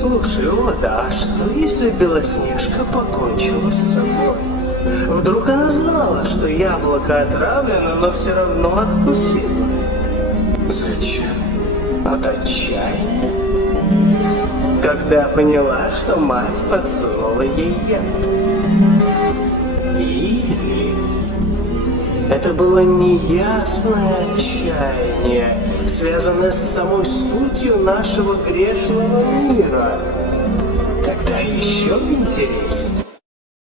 Слушай, Ода, а что если Белоснежка покончила с собой? Вдруг она знала, что яблоко отравлено, но все равно откусила? Зачем? От отчаяния? Когда поняла, что мать подсунула ей яд. Или это было неясное отчаяние, связанное с самой сутью нашего грешного мира? Тогда еще интереснее.